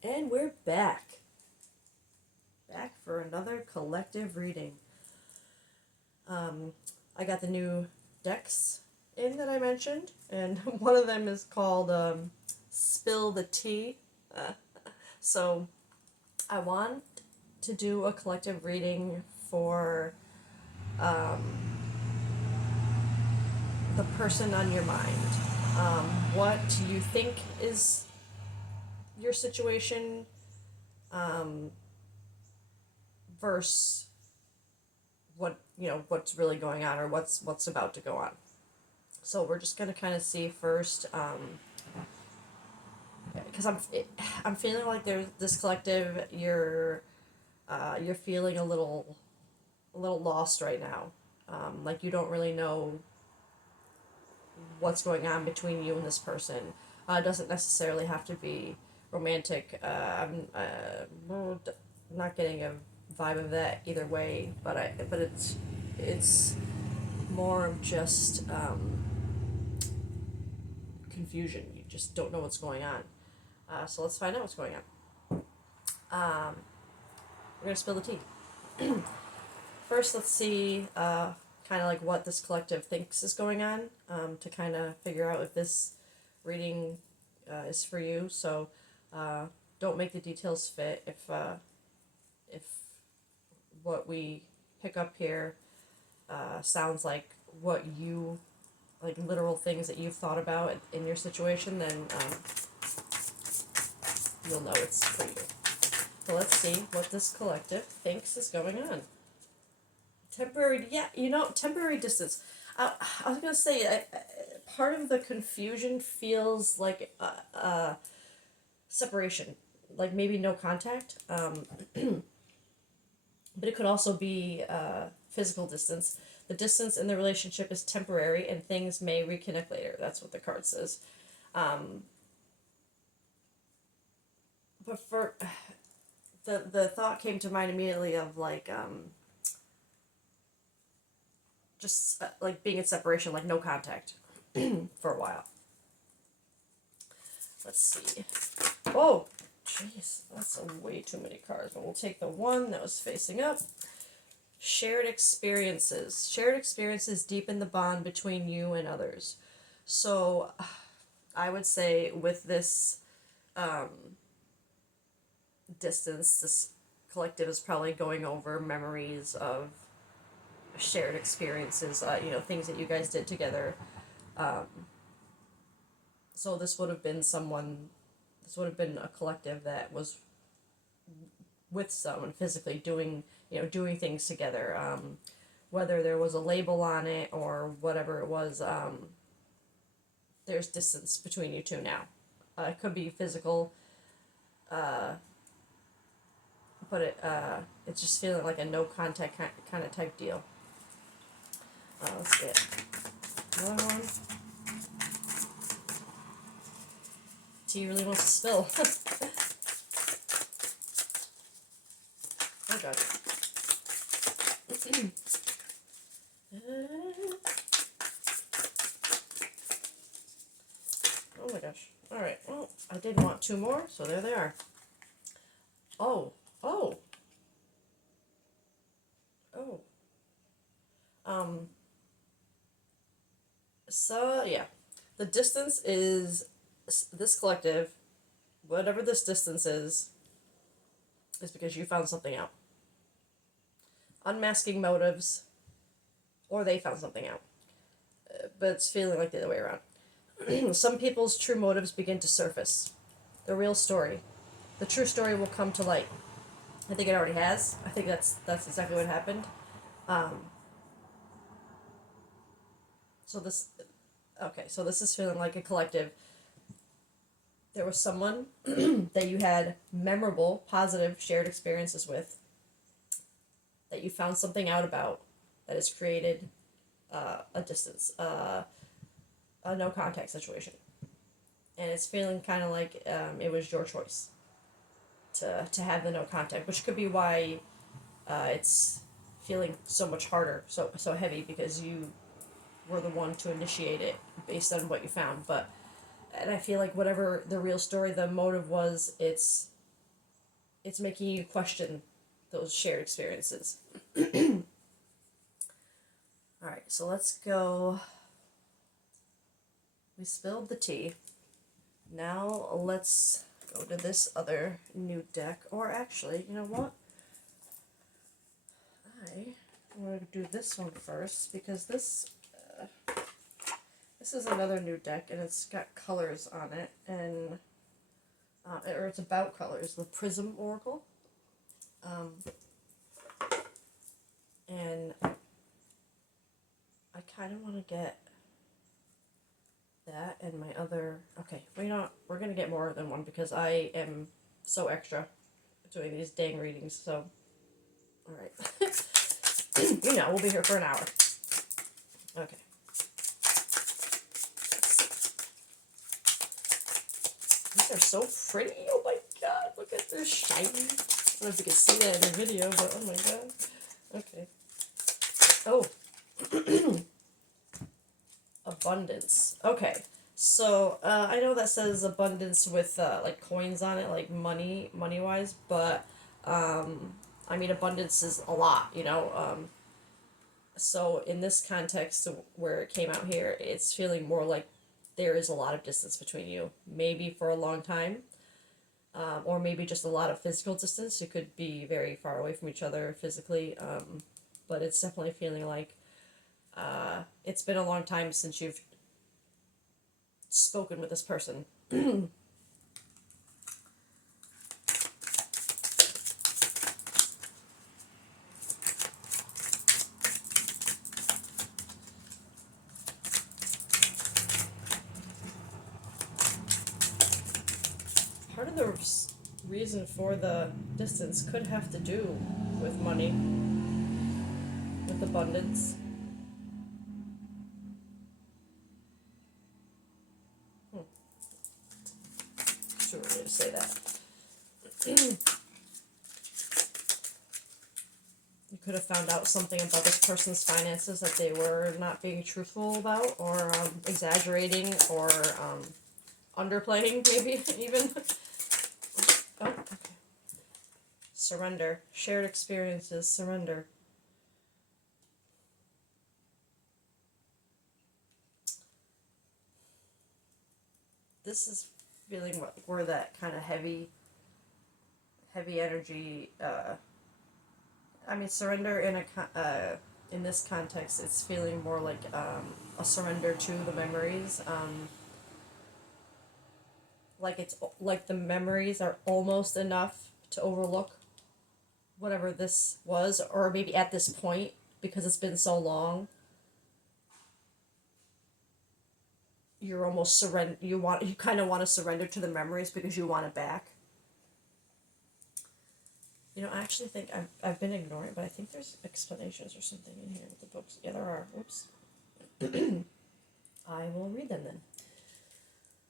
And we're back. Back for another collective reading. Um, I got the new decks in that I mentioned, and one of them is called Spill the Tea. Uh, so I want to do a collective reading for um, the person on your mind. What you think is your situation um, versus what's really going on or what's about to go on. So we're just gonna kind of see first, because I'm feeling like there's this collective. You're feeling a little lost right now. Like you don't really know what's going on between you and this person. It doesn't necessarily have to be romantic. I'm not getting a vibe of that either way, but it's more of just confusion. You just don't know what's going on. So let's find out what's going on. We're gonna spill the tea. First, let's see kind of like what this collective thinks is going on, to kind of figure out if this reading is for you. So don't make the details fit if what we pick up here sounds like what you like literal things that you've thought about in your situation, then you'll know it's for you. So let's see what this collective thinks is going on. Temporary distance. I was gonna say, part of the confusion feels like separation, like maybe no contact. But it could also be physical distance. The distance in the relationship is temporary, and things may reconnect later. That's what the card says. But for the thought came to mind immediately of like just like being in separation, like no contact for a while. Let's see. Oh, jeez, that's way too many cards. But we'll take the one that was facing up. Shared experiences. Shared experiences deepen the bond between you and others. So, I would say with this distance, this collective is probably going over memories of shared experiences, things that you guys did together. So this would have been a collective that was with someone physically doing things together. Whether there was a label on it or whatever it was, there's distance between you two now. It could be physical, but it's just feeling like a no contact kind of type deal. Let's get another one. Tea really wants to spill. Oh god. Oh my gosh. Alright, well, I did want two more, so there they are. Oh. Oh. Oh. So, yeah. The distance is this collective, whatever this distance is because you found something out. Unmasking motives, or they found something out. But it's feeling like the other way around. Some people's true motives begin to surface. The real story. The true story will come to light. I think it already has. I think that's exactly what happened. So this is feeling like a collective. There was someone that you had memorable, positive, shared experiences with, that you found something out about, that has created a distance, a no contact situation. And it's feeling kind of like it was your choice to have the no contact, which could be why it's feeling so much harder, so heavy, because you were the one to initiate it based on what you found. And I feel like whatever the real story, the motive was, it's it's making you question those shared experiences. All right, so let's go. We spilled the tea. Now let's go to this other new deck. Or actually, you know what? I'm going to do this one first because this is another new deck and it's got colors on it, and or it's about colors. The Prism Oracle. And I kind of want to get that and my other. Okay, we're gonna get more than one because I am so extra doing these dang readings. So, all right, we'll be here for an hour. Okay. These are so pretty. Oh my god, look at this shiny. I don't know if you can see that in the video, but oh my god. Okay. Oh. Abundance. Okay. So, I know that says abundance with, like, coins on it, like money-wise, but, I mean, abundance is a lot, so in this context where it came out here, it's feeling more like there is a lot of distance between you, maybe for a long time, or maybe just a lot of physical distance. You could be very far away from each other physically, but it's definitely feeling like it's been a long time since you've spoken with this person. Part of the reason for the distance could have to do with money, with abundance. It's too early to say that. You could have found out something about this person's finances that they were not being truthful about, or exaggerating, or underplaying, maybe, even. Oh, okay. Surrender. Shared experiences. Surrender. This is feeling where that kind of heavy energy. I mean, surrender in this context, it's feeling more like a surrender to the memories. Like it's like the memories are almost enough to overlook whatever this was, or maybe at this point, because it's been so long, you're almost you kind of want to surrender to the memories because you want it back. I actually think I've been ignoring, but I think there's explanations or something in here with the books. Yeah, there are. Oops. I will read them then.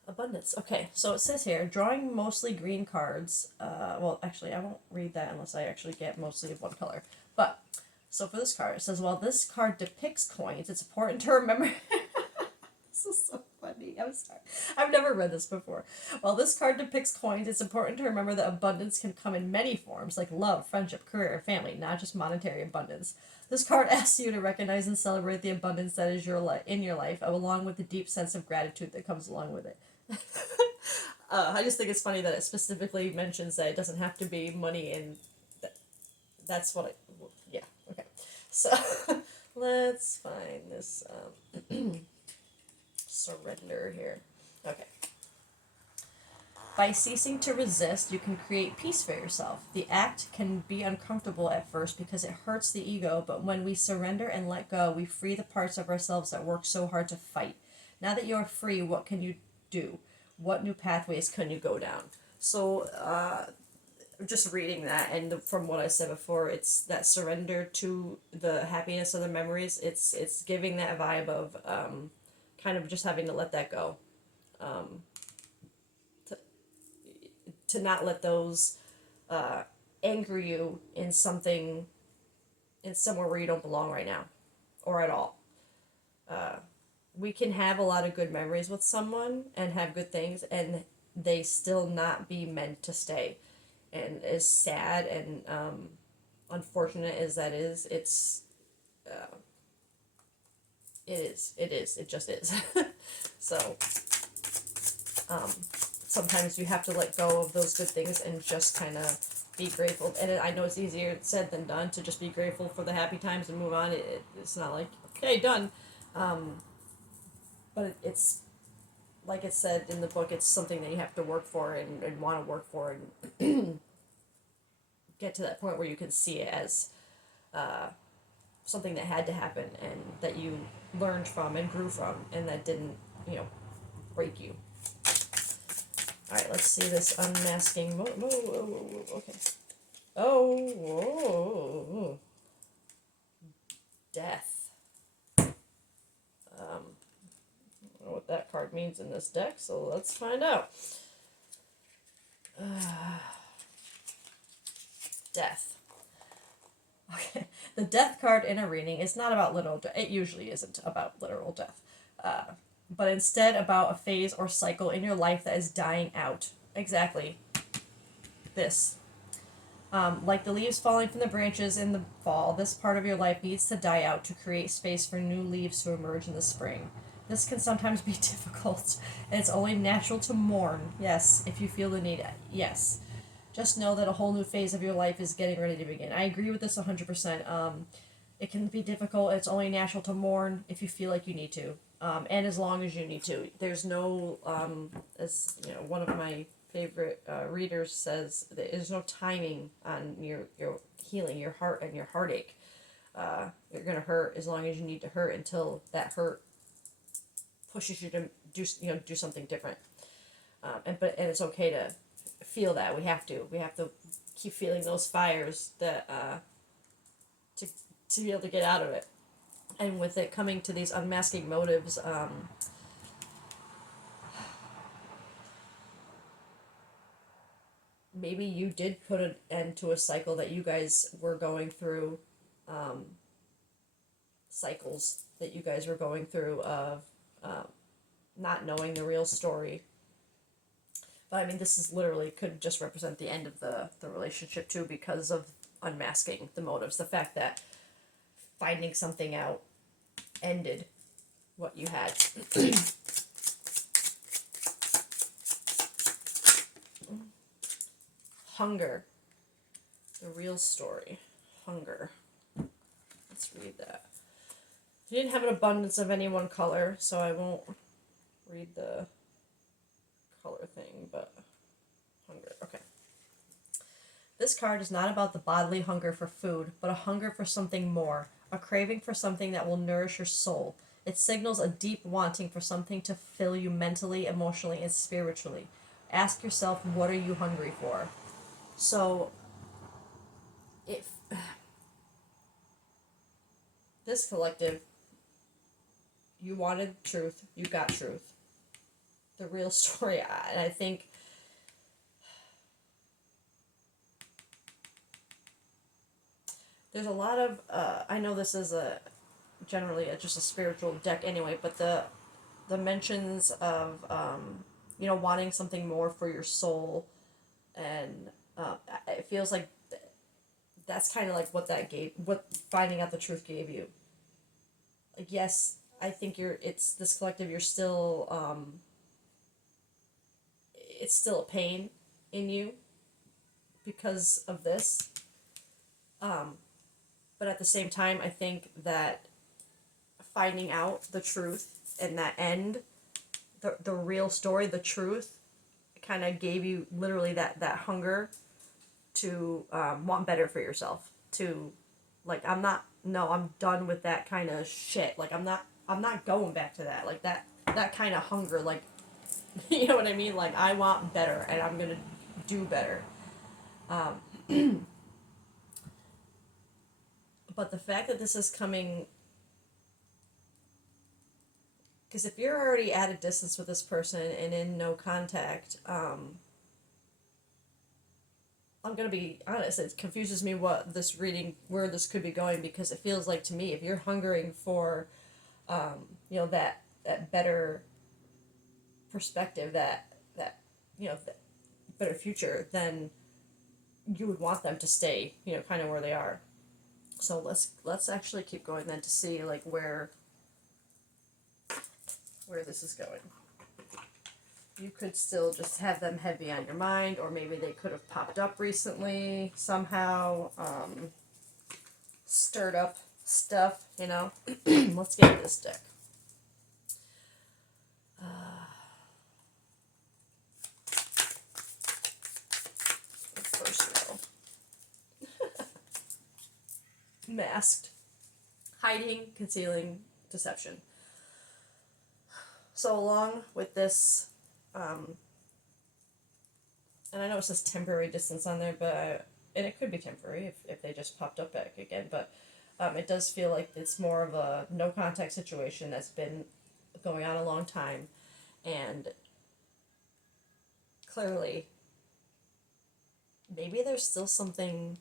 Abundance. Okay, so it says here, drawing mostly green cards. Well, actually, I won't read that unless I actually get mostly of one color. But, so for this card, it says, while this card depicts coins, it's important to remember... This is so funny. I'm sorry. I've never read this before. While this card depicts coins, it's important to remember that abundance can come in many forms, like love, friendship, career, family, not just monetary abundance. This card asks you to recognize and celebrate the abundance that is in your life, along with the deep sense of gratitude that comes along with it. I just think it's funny that it specifically mentions that it doesn't have to be money, and that's what yeah, okay. So, let's find this, surrender here. Okay. By ceasing to resist, you can create peace for yourself. The act can be uncomfortable at first because it hurts the ego, but when we surrender and let go, we free the parts of ourselves that work so hard to fight. Now that you are free, what can you do? What new pathways can you go down? So, just reading that, and from what I said before, it's that surrender to the happiness of the memories. It's giving that vibe of kind of just having to let that go. To not let those anger you in somewhere where you don't belong right now, or at all. We can have a lot of good memories with someone and have good things, and they still not be meant to stay. And as sad and unfortunate as that is, uh, it just is. So um, sometimes you have to let go of those good things and just kind of be grateful. And I know it's easier said than done to just be grateful for the happy times and move on. It's not like, okay, done. Um, but it's like it said in the book, it's something that you have to work for and want to work for and get to that point where you can see it as something that had to happen and that you learned from and grew from and that didn't, break you. All right, let's see this unmasking. Whoa, okay. Oh, whoa. Death. I don't know what that card means in this deck, so let's find out. Death. Okay, the death card in a reading is not about literal death. It usually isn't about literal death. But instead about a phase or cycle in your life that is dying out. Exactly. This. Like the leaves falling from the branches in the fall, this part of your life needs to die out to create space for new leaves to emerge in the spring. This can sometimes be difficult, and it's only natural to mourn. Yes, if you feel the need. Yes. Just know that a whole new phase of your life is getting ready to begin. I agree with this 100%. It can be difficult. It's only natural to mourn if you feel like you need to, and as long as you need to. There's no, as one of my favorite readers says, there's no timing on your healing, your heart and your heartache. You're gonna hurt as long as you need to hurt until that hurt pushes you to do something different. And it's okay to feel that. We have to keep feeling those fires that to be able to get out of it. And with it coming to these unmasking motives, maybe you did put an end to a cycle that you guys were going through, cycles that you guys were going through of not knowing the real story. But I mean, this is literally could just represent the end of the relationship too, because of unmasking the motives. The fact that finding something out ended what you had. Hunger. The real story. Hunger. Let's read that. You didn't have an abundance of any one color, so I won't read the color thing, but hunger. Okay. This card is not about the bodily hunger for food, but a hunger for something more, a craving for something that will nourish your soul. It signals a deep wanting for something to fill you mentally, emotionally, and spiritually. Ask yourself, what are you hungry for? So, if this collective, you wanted truth, you got truth. The real story, and I think there's a lot of, I know this is just a spiritual deck anyway, but the mentions of, wanting something more for your soul, and it feels like that's kind of like what finding out the truth gave you. Like, yes, I think it's this collective, you're still, it's still a pain in you because of this. But at the same time, I think that finding out the truth and that end, the real story, the truth, kind of gave you literally that hunger to want better for yourself. To, like, I'm done with that kind of shit. Like, I'm not going back to that. Like, that kind of hunger. Like, you know what I mean? Like, I want better, and I'm gonna do better. But the fact that this is coming, because if you're already at a distance with this person and in no contact, I'm gonna be honest, it confuses me what this reading, where this could be going, because it feels like to me, if you're hungering for, that better perspective, that better future, then you would want them to stay, kind of where they are. So let's actually keep going then to see like where this is going. You could still just have them heavy on your mind, or maybe they could have popped up recently somehow, stirred up stuff, Let's get this deck. First row. Masked. Hiding, concealing, deception. So along with this, and I know it says temporary distance on there, and it could be temporary if they just popped up back again, but it does feel like it's more of a no contact situation that's been going on a long time, and clearly maybe there's still something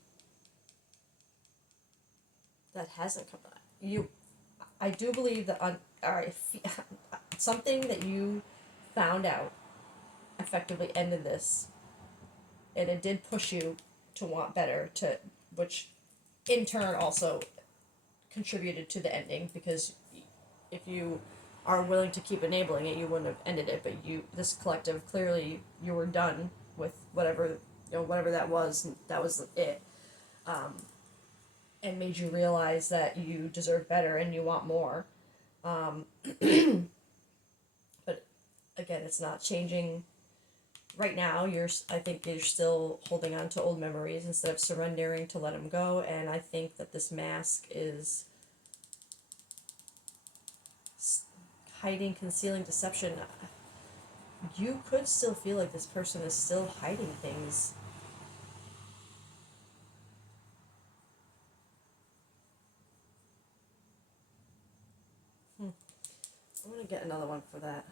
that hasn't come out. I do believe that something that you found out effectively ended this, and it did push you to want better, which in turn also contributed to the ending, because if you are willing to keep enabling it, you wouldn't have ended it. But this collective, clearly you were done with whatever that was it, and made you realize that you deserve better and you want more. But again, it's not changing. Right now, I think you're still holding on to old memories instead of surrendering to let them go, and I think that this mask is hiding, concealing, deception. You could still feel like this person is still hiding things. I'm gonna get another one for that.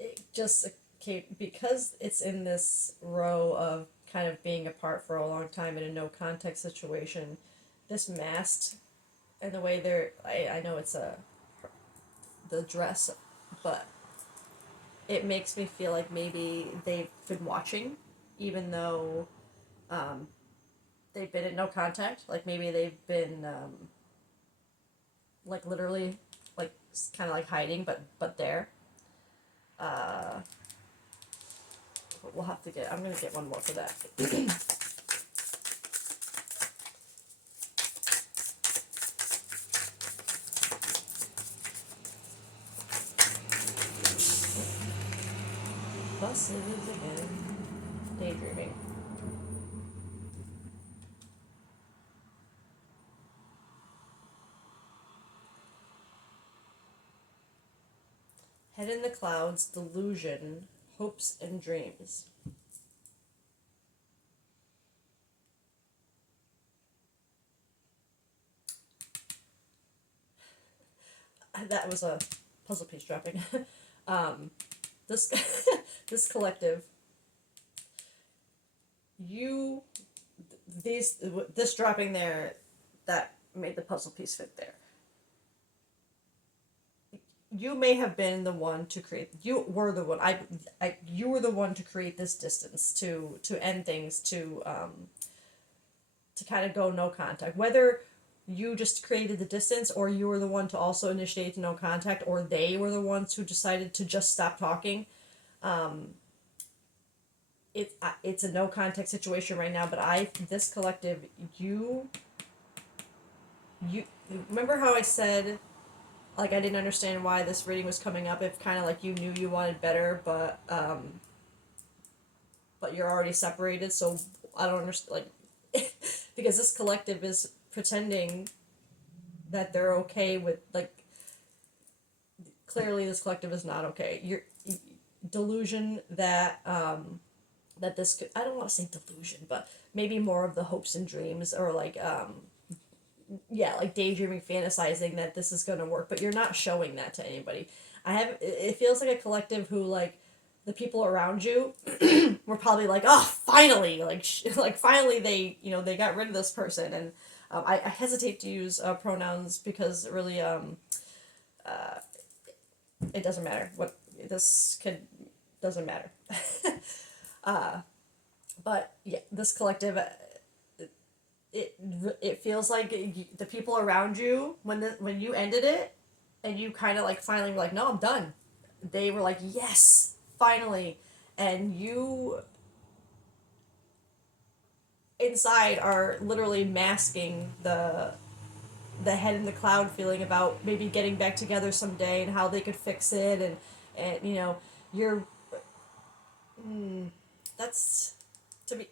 It just came because it's in this row of kind of being apart for a long time in a no context situation. This masked, and the way I know it's the dress, but it makes me feel like maybe they've been watching, even though they've been in no contact. Like maybe they've been like literally, like kind of like hiding, but there. We'll have to I'm gonna get one more for that. Buses again. Daydreaming. Head in the clouds, delusion, hopes and dreams. That was a puzzle piece dropping. This this collective, this dropping there, that made the puzzle piece fit there. You may have been the one to create. You were the one. You were the one to create this distance, to end things, to kind of go no contact. Whether you just created the distance, or you were the one to also initiate no contact, or they were the ones who decided to just stop talking. It's a no contact situation right now. But this collective, you remember how I said, like, I didn't understand why this reading was coming up, if kind of like you knew you wanted better, but you're already separated, so I don't understand, like, because this collective is pretending that they're okay with, like, clearly this collective is not okay. You're delusion that that this could, I don't want to say delusion, but maybe more of the hopes and dreams, or like like daydreaming, fantasizing that this is going to work, but you're not showing that to anybody. It feels like a collective who, like, the people around you were probably like, oh, finally, like finally they got rid of this person. And I hesitate to use pronouns, because really it doesn't matter what this kid doesn't matter. But yeah, this collective, it it feels like the people around you when you ended it, and you kind of like finally were like, no, I'm done. They were like, yes, finally, and you inside are literally masking the head in the cloud feeling about maybe getting back together someday and how they could fix it, and you're that's to be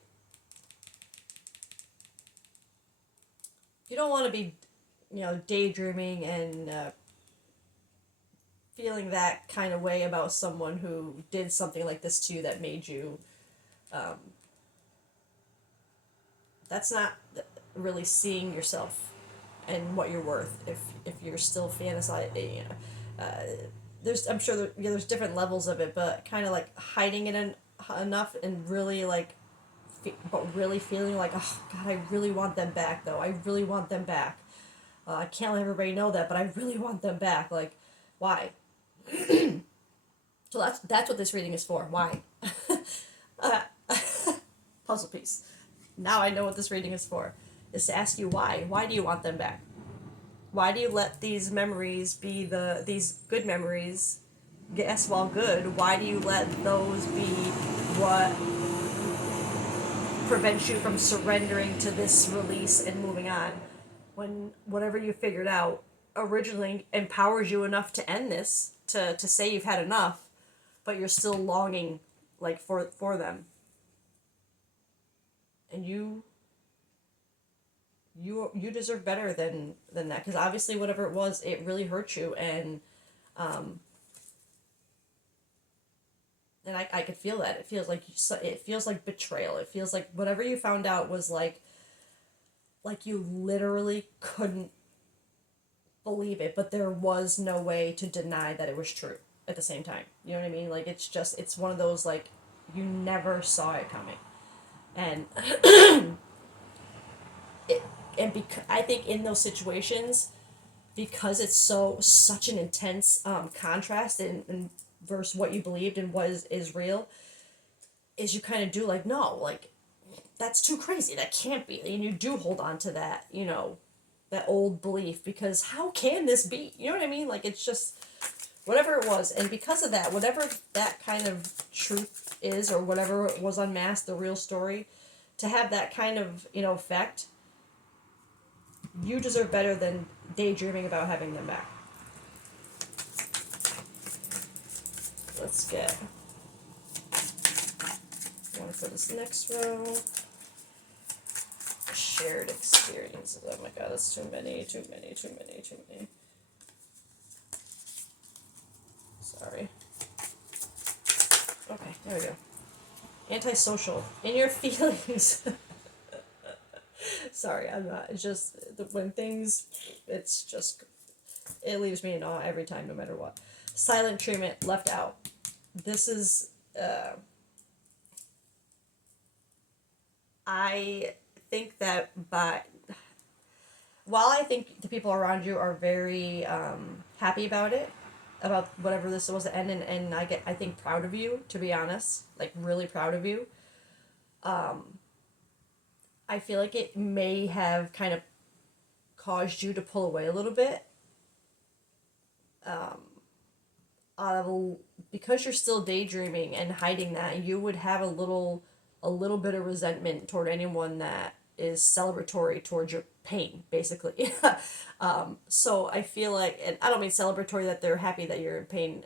you don't want to be daydreaming and feeling that kind of way about someone who did something like this to you that made you um, that's not really seeing yourself and what you're worth if you're still fantasizing. There's I'm sure there's different levels of it, but kind of like hiding it enough and really like but really feeling like, oh god, I really want them back though. I really want them back. I can't let everybody know that, but I really want them back. Like, why? So that's what this reading is for. Why? uh, Puzzle piece. Now I know what this reading is for. Is to ask you why. Why do you want them back? Why do you let these memories be these good memories? Yes, while good, why do you let those be what prevents you from surrendering to this release and moving on? When whatever you figured out originally empowers you enough to end this, to say you've had enough, but you're still longing like for them. And you deserve better than that, because obviously whatever it was, it really hurt you, um and I could feel that. It feels like betrayal. It feels like whatever you found out was like you literally couldn't believe it, but there was no way to deny that it was true at the same time. You know what I mean? Like it's one of those like you never saw it coming. And it I think in those situations, because it's such an intense contrast and versus what you believed and what is real, is you kind of do like, no, like that's too crazy, that can't be, and you do hold on to that, that old belief, because how can this be, you know what I mean? Like it's just whatever it was, and because of that, whatever that kind of truth is, or whatever was unmasked, the real story, to have that kind of effect, you deserve better than daydreaming about having them back. Let's get one for this next row. Shared experiences. Oh my god, that's too many. Sorry. Okay, there we go. Antisocial. In your feelings. Sorry, I'm not. It's just when things, it's just, it leaves me in awe every time, no matter what. Silent treatment, left out. This is, I think that while I think the people around you are very happy about it, about whatever this was to end, and I think proud of you, to be honest, like really proud of you. I feel like it may have kind of caused you to pull away a little bit. Because you're still daydreaming and hiding that, you would have a little bit of resentment toward anyone that is celebratory towards your pain, basically. So I feel like, and I don't mean celebratory that they're happy that you're in pain.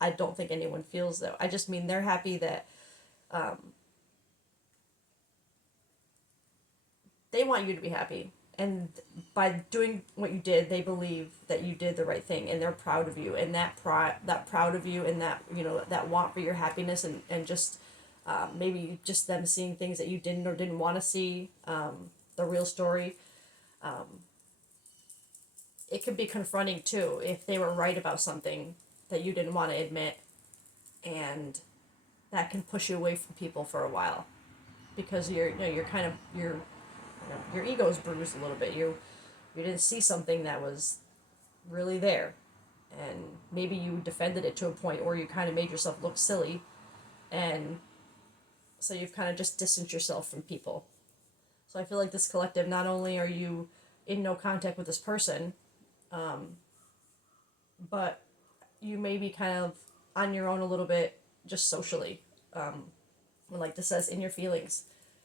I don't think anyone feels that. I just mean they're happy that they want you to be happy. And by doing what you did, they believe that you did the right thing, and they're proud of you. And that proud of you, and that that want for your happiness, and just maybe just them seeing things that you didn't or didn't want to see, the real story. It can be confronting too if they were right about something that you didn't want to admit, and that can push you away from people for a while, because you're kind of your ego's bruised a little bit. You didn't see something that was really there. and maybe you defended it to a point where you kind of made yourself look silly, and so you've kind of just distanced yourself from people. So I feel like this collective, not only are you in no contact with this person, but you may be kind of on your own a little bit, just socially. Like this says, in your feelings,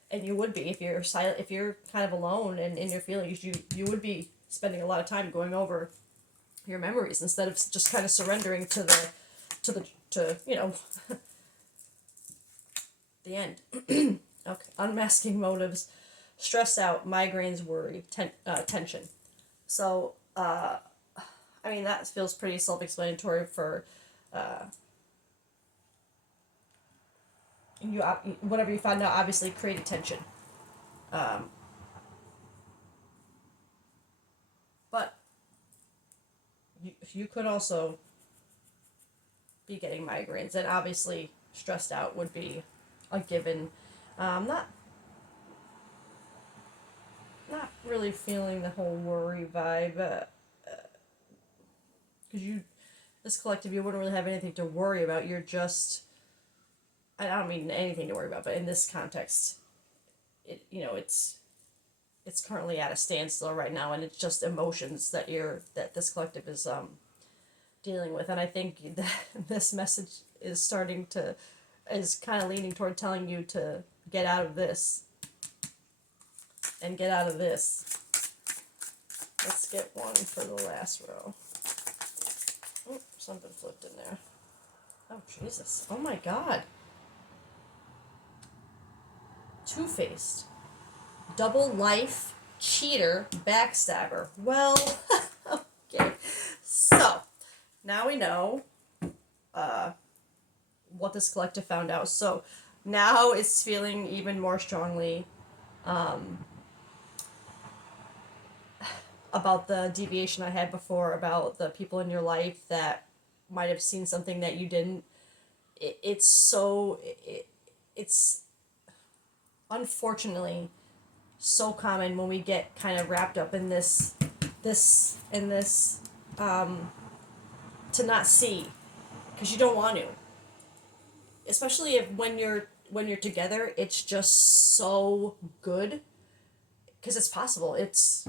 and you would be if you're silent, if you're kind of alone and in your feelings, you would be spending a lot of time going over your memories instead of just kind of surrendering to the end. Okay, unmasking motives, stressed out, migraines, worry, tension. So I mean, that feels pretty self-explanatory for you. Whatever you found out obviously created tension. But you could also be getting migraines, and obviously stressed out would be a given. Not really feeling the whole worry vibe, because this collective, you wouldn't really have anything to worry about. You're just, I don't mean anything to worry about, but in this context, it's currently at a standstill right now, and it's just emotions that this collective is dealing with. And I think that this message is kind of leaning toward telling you to get out of this and get out of this. Let's get one for the last row. Oh, something flipped in there. Oh, Jesus. Oh, my God. Two-faced. Double life, cheater, backstabber. Well, okay. So, now we know what this collective found out. So, now it's feeling even more strongly about the deviation I had before, about the people in your life that might have seen something that you didn't. It's unfortunately so common when we get kind of wrapped up in this to not see, because you don't want to, especially if when you're together, it's just so good, because it's possible. It's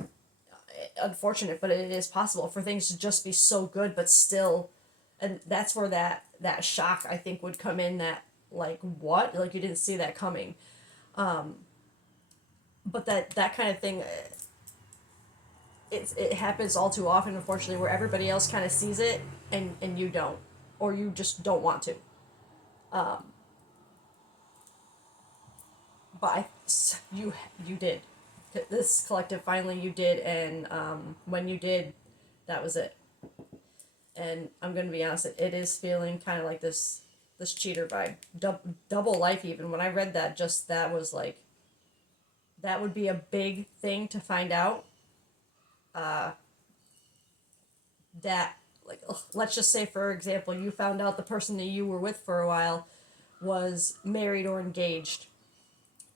unfortunate, but it is possible for things to just be so good, but still, and that's where that shock, I think, would come in, that like, what, like you didn't see that coming. But that kind of thing, it happens all too often, unfortunately, where everybody else kind of sees it, and you don't, or you just don't want to. But you did. This collective, finally you did, and when you did, that was it. And I'm gonna be honest, it is feeling kind of like this cheater vibe, double life. Even when I read that, just that was like, that would be a big thing to find out. That, like, let's just say, for example, you found out the person that you were with for a while was married or engaged,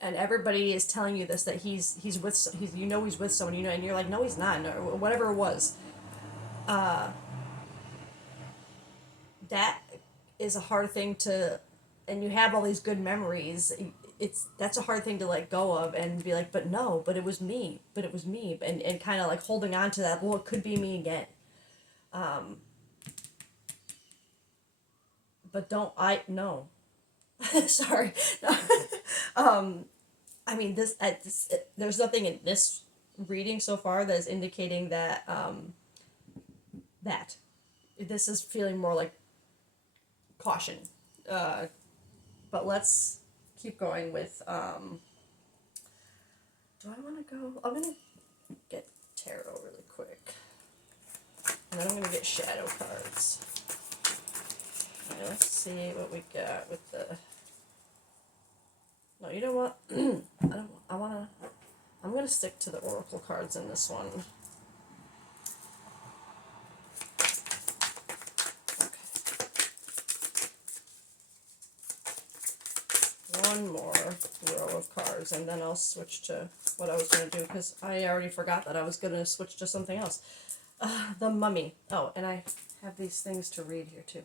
and everybody is telling you this, that he's with someone, and you're like, no, he's not, or whatever it was. That is a hard thing to, and you have all these good memories. That's a hard thing to let go of and be like, but no, but it was me, and kind of like holding on to that. Well, it could be me again. But don't I no. Sorry. I mean, there's nothing in this reading so far that is indicating that that this is feeling more like caution. But let's keep going with. Do I want to go? I'm gonna get tarot really quick, and then I'm gonna get shadow cards. Okay, let's see what we got with the. No, you know what? I'm gonna stick to the oracle cards in this one. Okay. One more row of cards, and then I'll switch to what I was gonna do, because I already forgot that I was gonna switch to something else. The Mummy. Oh, and I have these things to read here too.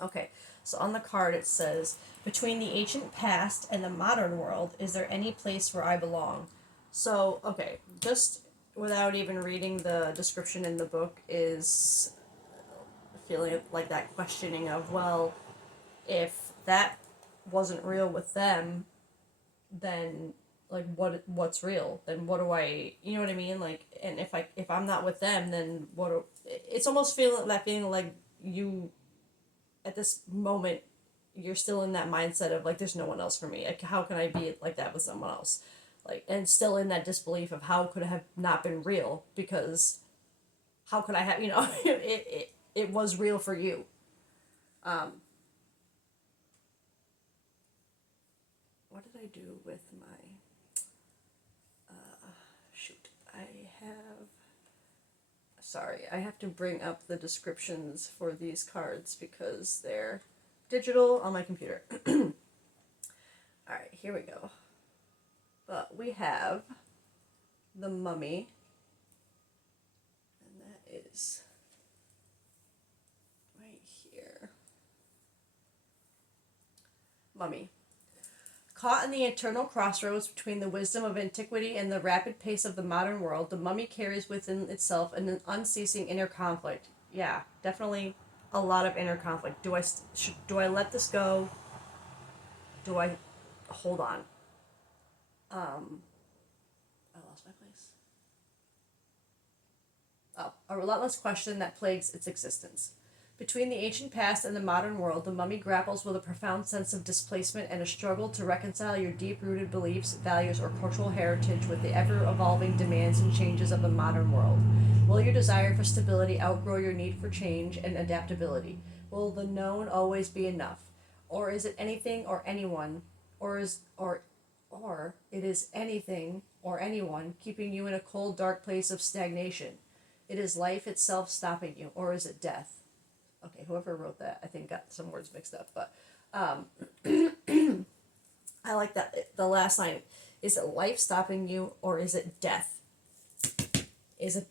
Okay, so on the card it says, between the ancient past and the modern world, is there any place where I belong? So, okay, just without even reading the description in the book, is feeling like that questioning of, well, if that wasn't real with them, then like what's real? Then what do I, you know what I mean? Like, and if I'm not with them, then it's almost feeling like you at this moment you're still in that mindset of like there's no one else for me. Like how can I be like that with someone else? Like and still in that disbelief of how could it have not been real because how could I have it was real for you. Um, what did I do with my shoot? I have to bring up the descriptions for these cards because they're digital on my computer. All right, here we go. But we have the Mummy, and that is right here. Mummy. Caught in the eternal crossroads between the wisdom of antiquity and the rapid pace of the modern world, the Mummy carries within itself an unceasing inner conflict. Yeah, definitely a lot of inner conflict. Do I let this go? Do I hold on? I lost my place. Oh, a relentless question that plagues its existence. Between the ancient past and the modern world, the Mummy grapples with a profound sense of displacement and a struggle to reconcile your deep-rooted beliefs, values, or cultural heritage with the ever-evolving demands and changes of the modern world. Will your desire for stability outgrow your need for change and adaptability? Will the known always be enough? Or is it anything or anyone, or it is anything or anyone keeping you in a cold, dark place of stagnation? It is life itself stopping you, or is it death? Okay, whoever wrote that, I think got some words mixed up, but I like that. The last line, is it life stopping you or is it death? Is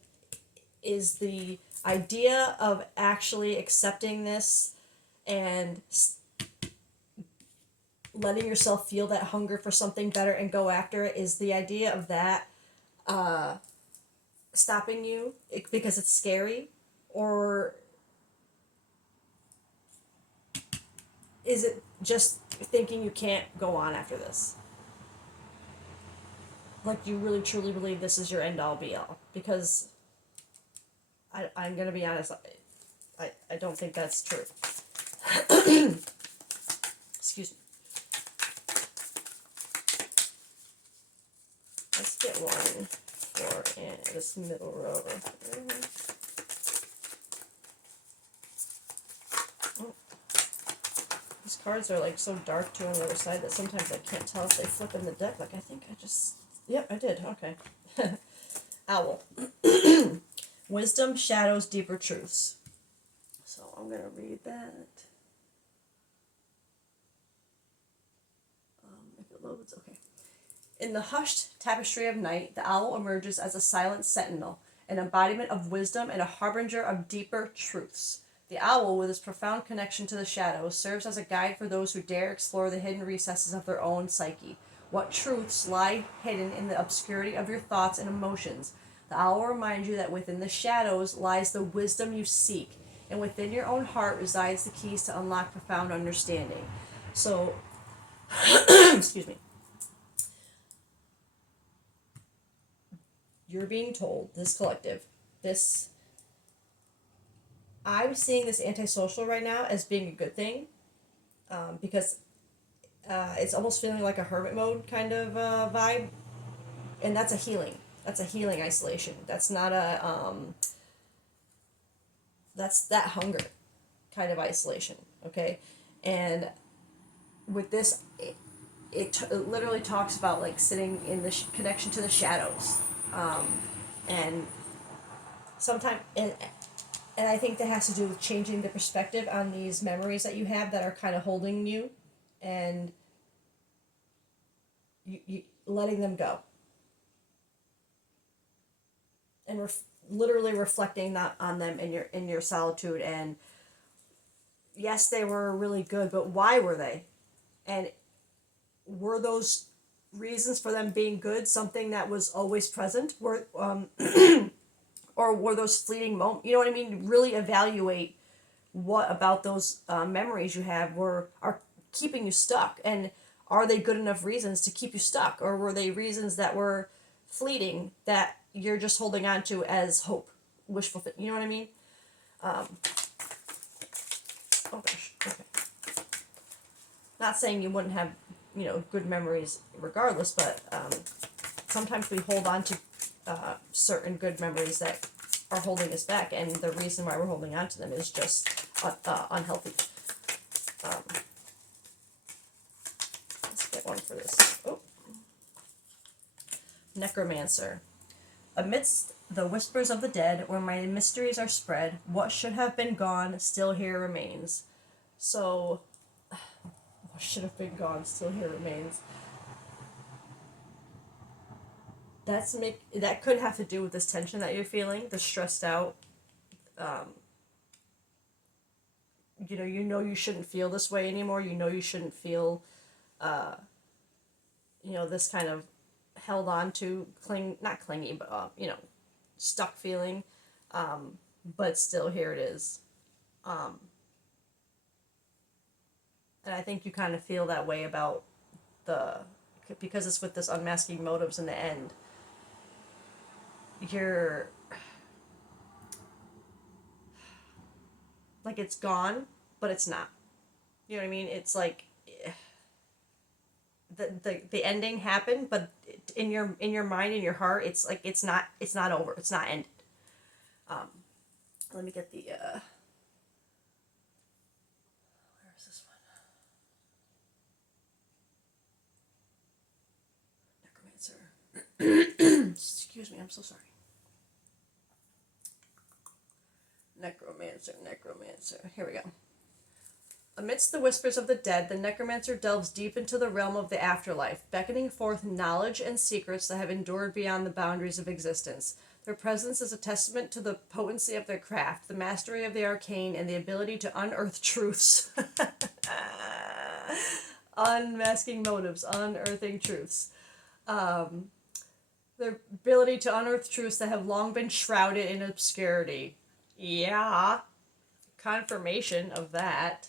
the idea of actually accepting this and letting yourself feel that hunger for something better and go after it, is the idea of that stopping you because it's scary, or is it just thinking you can't go on after this? Like you really truly believe this is your end all be all? Because I'm gonna be honest, I don't think that's true. Excuse me. Let's get one for this middle row. Oh, these cards are like so dark too on the other side that sometimes I can't tell if they flip in the deck. Like I think I just, yep, I did. Okay. Owl. Wisdom, shadows, deeper truths. So I'm gonna read that. If it loads, okay. In the hushed tapestry of night, the owl emerges as a silent sentinel, an embodiment of wisdom and a harbinger of deeper truths. The owl, with its profound connection to the shadows, serves as a guide for those who dare explore the hidden recesses of their own psyche. What truths lie hidden in the obscurity of your thoughts and emotions? The owl reminds you that within the shadows lies the wisdom you seek, and within your own heart resides the keys to unlock profound understanding. So, excuse me. You're being told, this collective, this, I'm seeing this antisocial right now as being a good thing, because it's almost feeling like a hermit mode kind of vibe, and that's a healing. That's a healing isolation. That's not that's that hunger kind of isolation, okay? And with this, it literally talks about like sitting in the connection to the shadows, and sometimes and I think that has to do with changing the perspective on these memories that you have that are kind of holding you, and you letting them go, and literally reflecting that on them in your solitude, and yes, they were really good, but why were they? And were those reasons for them being good something that was always present? Or were those fleeting moments? You know what I mean? Really evaluate what about those memories you have are keeping you stuck, and are they good enough reasons to keep you stuck, or were they reasons that were fleeting that you're just holding on to as hope, wishful you know what I mean? Oh gosh, okay. Not saying you wouldn't have, good memories regardless, but sometimes we hold on to certain good memories that are holding us back, and the reason why we're holding on to them is just unhealthy. Let's get one for this. Oh. Necromancer. Amidst the whispers of the dead, where my mysteries are spread, what should have been gone still here remains. So, what should have been gone still here remains. That could have to do with this tension that you're feeling, the stressed out. You shouldn't feel this way anymore. You shouldn't feel, this kind of held on to, not clingy, but stuck feeling. But still, here it is. And I think you kind of feel that way about because it's with this unmasking motives in the end. You're like, it's gone, but it's not. You know what I mean? It's like the ending happened, but in your mind, in your heart, it's like it's not over. It's not ended. Let me get the where is this one? Necromancer. Excuse me, I'm so sorry. Necromancer. Here we go. Amidst the whispers of the dead, the necromancer delves deep into the realm of the afterlife, beckoning forth knowledge and secrets that have endured beyond the boundaries of existence. Their presence is a testament to the potency of their craft, the mastery of the arcane, and the ability to unearth truths. Unmasking motives, unearthing truths. Their ability to unearth truths that have long been shrouded in obscurity. Yeah, confirmation of that.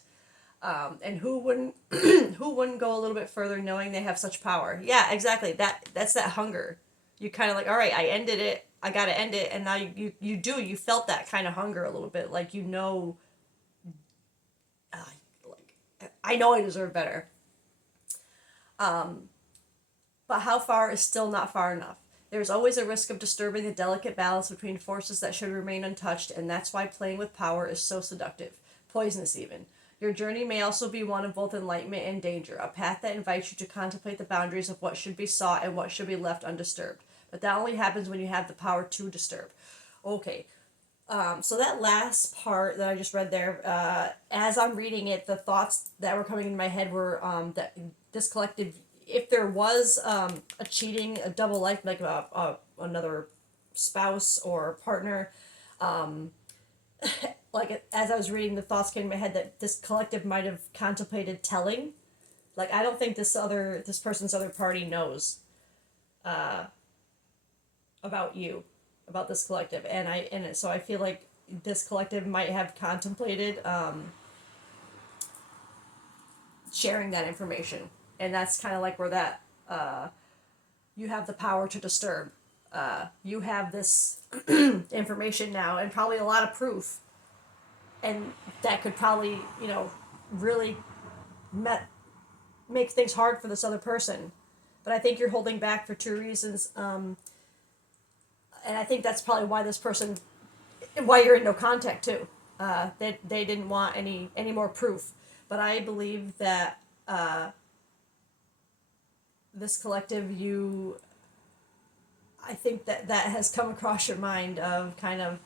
And who wouldn't who wouldn't go a little bit further knowing they have such power? Yeah, exactly. That's that hunger. You kind of like, all right, I ended it. I gotta end it, and now you felt that kind of hunger a little bit, like like I know I deserve better. But how far is still not far enough. There is always a risk of disturbing the delicate balance between forces that should remain untouched, and that's why playing with power is so seductive, poisonous even. Your journey may also be one of both enlightenment and danger, a path that invites you to contemplate the boundaries of what should be sought and what should be left undisturbed. But that only happens when you have the power to disturb. Okay, so that last part that I just read there, as I'm reading it, the thoughts that were coming in my head were that this collective, if there was a cheating, a double life, like another spouse or partner, like as I was reading, the thoughts came in my head that this collective might have contemplated telling. Like, I don't think this person's other party knows about you, about this collective, and so I feel like this collective might have contemplated sharing that information, and that's kind of like where that you have the power to disturb. You have this information now, and probably a lot of proof, and that could probably really make things hard for this other person. But I think you're holding back for two reasons, and I think that's probably why this person, why you're in no contact too. They didn't want any more proof, but I believe that this collective, I think that has come across your mind of kind of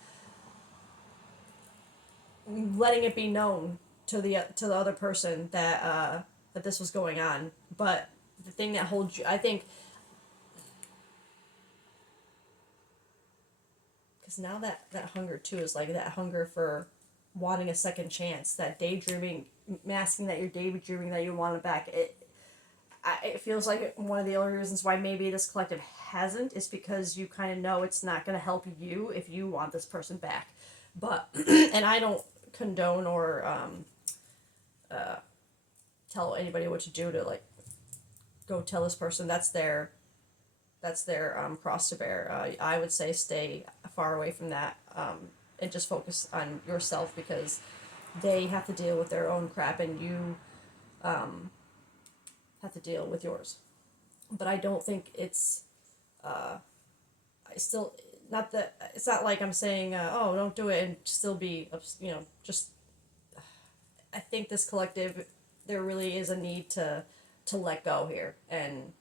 letting it be known to the other person that that this was going on. But the thing that holds you, I think, because because now that hunger too is like that hunger for wanting a second chance, that daydreaming, masking that you're daydreaming that you want it back. It feels like one of the only reasons why maybe this collective hasn't is because you kind of know it's not going to help you if you want this person back. But, and I don't condone or tell anybody what to do to like go tell this person that's their cross to bear. I would say stay far away from that and just focus on yourself, because they have to deal with their own crap and you have to deal with yours. But I don't think it's I still, not that it's not like I'm saying oh, don't do it and still be, just, I think this collective, there really is a need to let go here and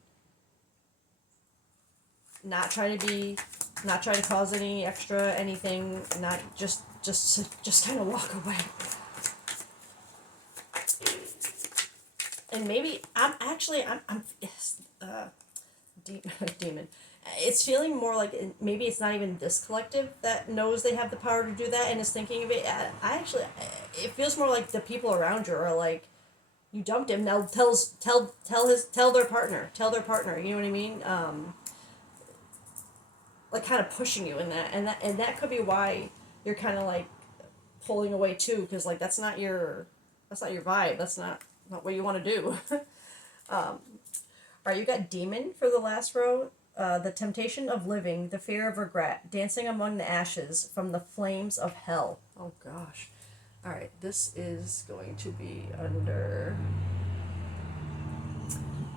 not try to cause any extra anything, not just kind of walk away. And maybe I'm demon. It's feeling more like maybe it's not even this collective that knows they have the power to do that and is thinking of it. It feels more like the people around you are like, you dumped him, now tell their partner. You know what I mean? Like kind of pushing you in that, and that could be why you're kind of like pulling away too, because like that's not your vibe. That's not what you want to do. All right, you got demon for the last row. The temptation of living, the fear of regret, dancing among the ashes from the flames of hell. Oh gosh. All right, this is going to be under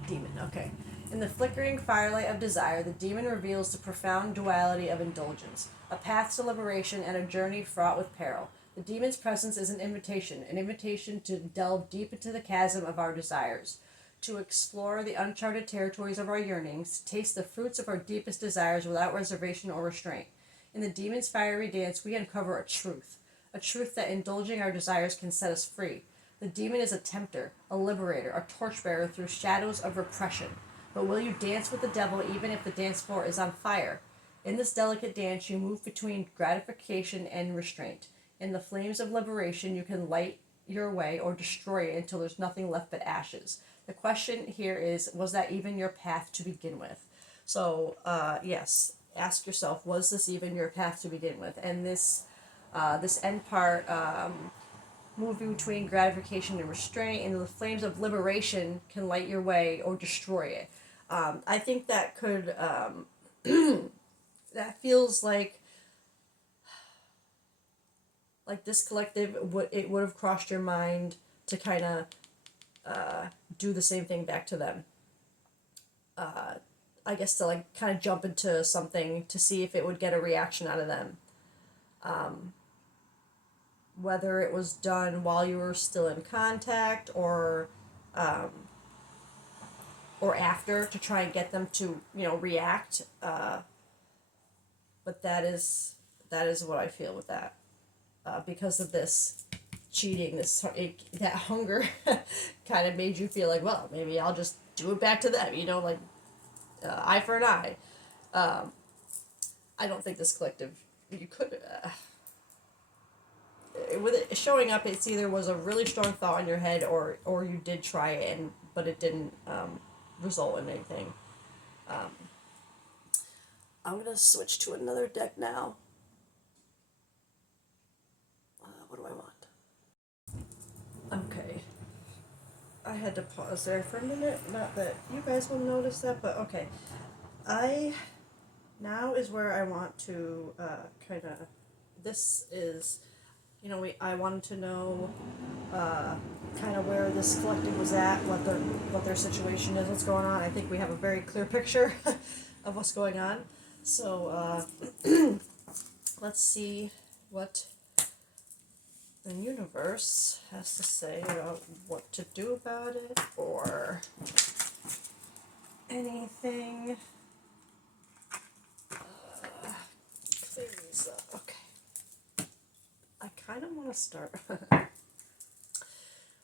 demon. Okay. In the flickering firelight of desire, the demon reveals the profound duality of indulgence, a path to liberation and a journey fraught with peril. The demon's presence is an invitation to delve deep into the chasm of our desires, to explore the uncharted territories of our yearnings, to taste the fruits of our deepest desires without reservation or restraint. In the demon's fiery dance, we uncover a truth that indulging our desires can set us free. The demon is a tempter, a liberator, a torchbearer through shadows of repression. But will you dance with the devil even if the dance floor is on fire? In this delicate dance, you move between gratification and restraint. In the flames of liberation, you can light your way or destroy it until there's nothing left but ashes. The question here is, was that even your path to begin with? So, yes, ask yourself, was this even your path to begin with? And this end part, moving between gratification and restraint, and the flames of liberation can light your way or destroy it. I think that could, that feels like this collective, it would have crossed your mind to kind of do the same thing back to them. I guess to like kind of jump into something to see if it would get a reaction out of them. Whether it was done while you were still in contact or after, to try and get them to, react. But that is what I feel with that. Because of this cheating, that hunger kind of made you feel like, well, maybe I'll just do it back to them, like eye for an eye. I don't think this collective, you could, with it showing up, it's either was a really strong thought in your head or you did try it, but it didn't result in anything. I'm going to switch to another deck now. What do I want? Okay. I had to pause there for a minute. Not that you guys will notice that, but okay. Now is where I want to kind of, this is, I wanted to know kind of where this collective was at, what their situation is, what's going on. I think we have a very clear picture of what's going on. So let's see what the universe has to say about what to do about it or anything. Please, okay. I kind of want to start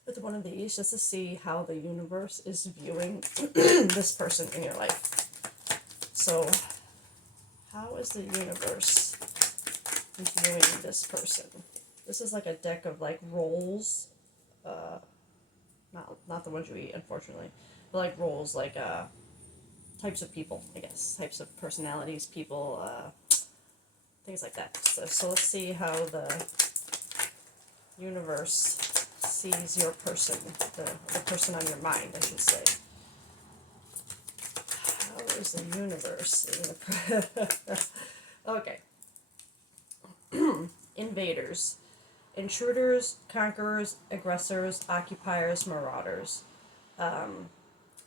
with one of these just to see how the universe is viewing this person in your life. So, how is the universe viewing this person. This is like a deck of like rolls, not the ones you eat, unfortunately, but like rolls, like types of people, I guess, types of personalities, people, things like that. So let's see how the universe sees your person, the person on your mind, I should say. How is the universe seeing the okay. Invaders. Intruders, conquerors, aggressors, occupiers, marauders.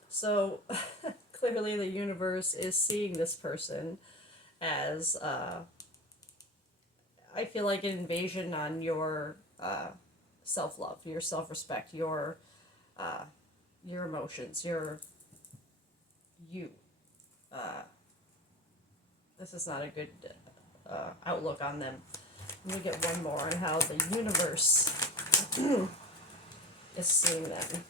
So clearly the universe is seeing this person as, I feel like an invasion on your self-love, your self-respect, your emotions, your you. This is not a good outlook on them. Let me get one more on how the universe is seeing them.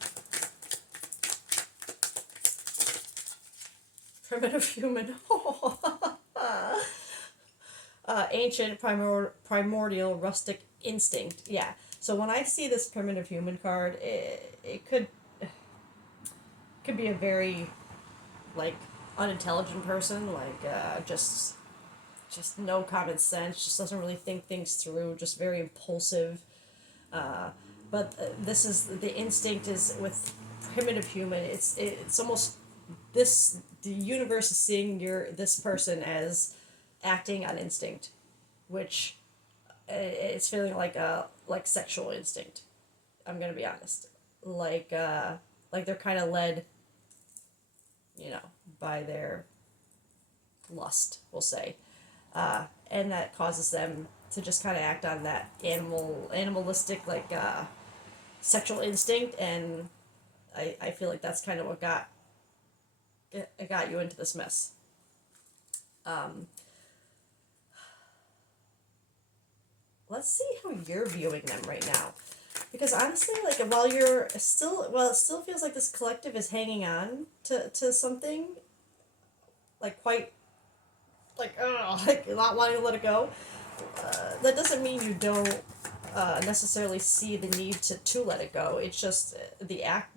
Primitive human. Ancient, primordial, rustic instinct. Yeah. So when I see this primitive human card, it could be a very, like, unintelligent person, like just no common sense, just doesn't really think things through, just very impulsive. But this is the instinct is with primitive human. It's almost the universe is seeing this person as acting on instinct, which it's feeling like sexual instinct. I'm gonna be honest, like they're kind of led, by their lust, we'll say, and that causes them to just kind of act on that animalistic, like sexual instinct, and I feel like that's kind of what got you into this mess. Let's see how you're viewing them right now, because honestly, like, while it still feels like this collective is hanging on to something, like, quite, like not wanting to let it go. That doesn't mean you don't necessarily see the need to let it go. It's just the act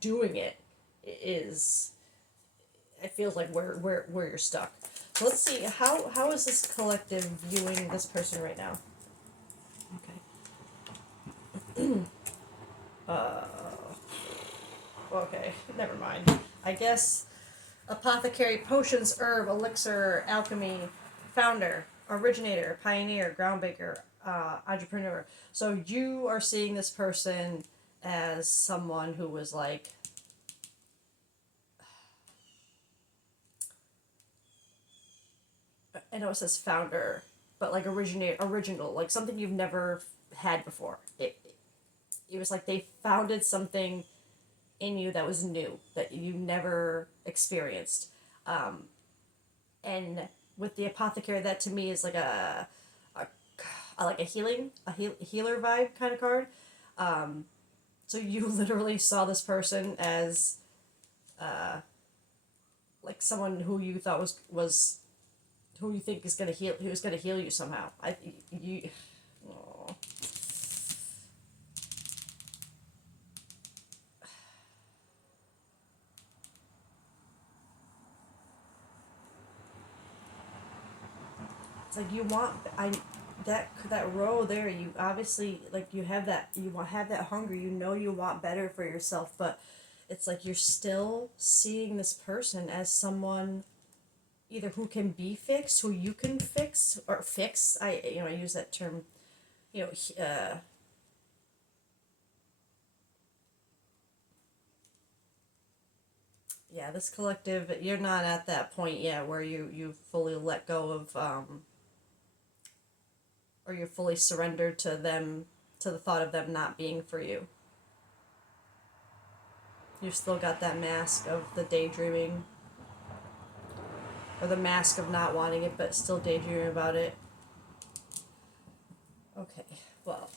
doing it is, it feels like where you're stuck. So let's see, how is this collective viewing this person right now? Okay. Okay, never mind. I guess apothecary, potions, herb, elixir, alchemy, founder, originator, pioneer, groundbreaker, entrepreneur. So you are seeing this person as someone who was like, I know it says founder, but like original, like something you've never had before. It was like they founded something in you that was new, that you never experienced. And with the apothecary, that to me is like like a healer vibe kind of card. So you literally saw this person as like someone who you thought was who you think is gonna heal, who's gonna heal you somehow. Aw. It's like that row there. You obviously, like, you have that hunger. You want better for yourself, but it's like you're still seeing this person as someone either who can be fixed, who you can fix or fix. I use that term, you know, yeah, this collective, you're not at that point yet where you fully let go of, or you're fully surrendered to them, to the thought of them not being for you. You've still got that mask of the daydreaming, or the mask of not wanting it but still daydreaming about it. Okay, well,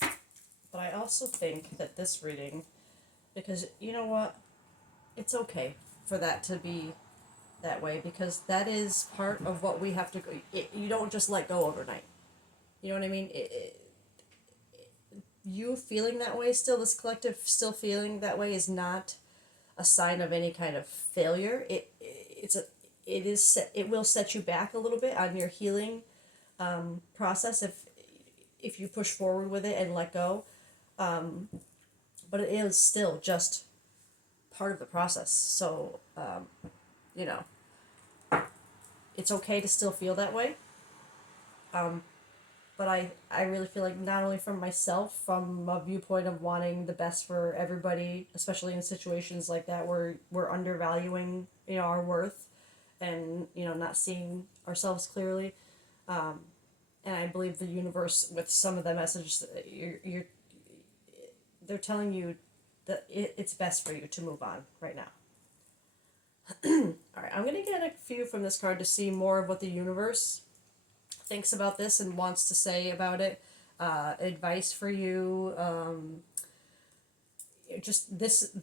but I also think that this reading, because you know what, it's okay for that to be that way, because that is part of what we have to go. You don't just let go overnight. You know what I mean? You feeling that way still, this collective still feeling that way, is not a sign of any kind of failure. It will set you back a little bit on your healing process if you push forward with it and let go. But it is still just part of the process. So you know, it's okay to still feel that way. But I really feel like, not only from myself, from a viewpoint of wanting the best for everybody, especially in situations like that where we're undervaluing, our worth, and, not seeing ourselves clearly. And I believe the universe, with some of the messages, you're they're telling you that it's best for you to move on right now. All right, I'm going to get a few from this card to see more of what the universe thinks about this and wants to say about it. Advice for you.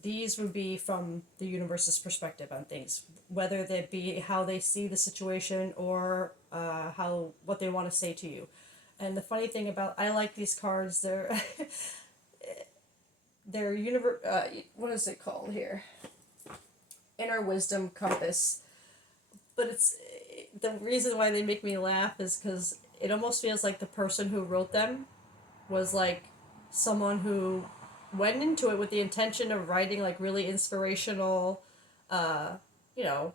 These would be from the universe's perspective on things, whether that be how they see the situation, or what they want to say to you. And the funny thing about, I like these cards. They're what is it called here? Inner Wisdom Compass. But it's the reason why they make me laugh is because it almost feels like the person who wrote them was like someone who went into it with the intention of writing like really inspirational, you know,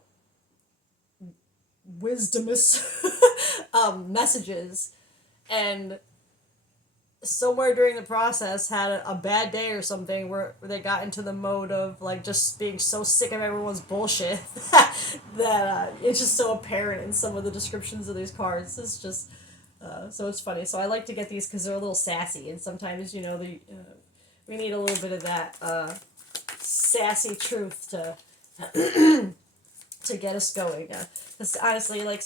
wisdomous messages, and somewhere during the process had a bad day or something where they got into the mode of like just being so sick of everyone's bullshit that it's just so apparent in some of the descriptions of these cards. It's just so it's funny. So I like to get these because they're a little sassy, and sometimes we need a little bit of that sassy truth to get us going. Because honestly, like,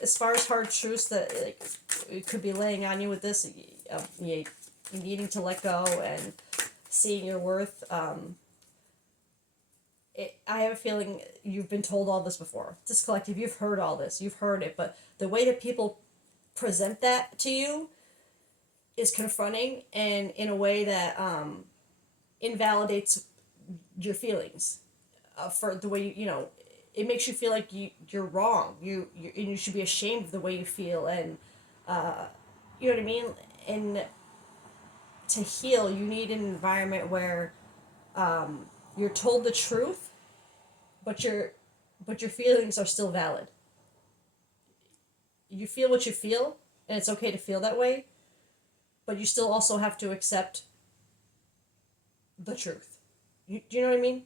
as far as hard truths that like it could be laying on you with this, you needing to let go and seeing your worth. I have a feeling you've been told all this before. This collective, you've heard all this. You've heard it, but the way that people present that to you is confronting, and in a way that invalidates your feelings. For the way it makes you feel like you're wrong. And you should be ashamed of the way you feel, and you know what I mean. And to heal, you need an environment where you're told the truth, but your feelings are still valid. You feel what you feel, and it's okay to feel that way, but you still also have to accept the truth. Do you know what I mean?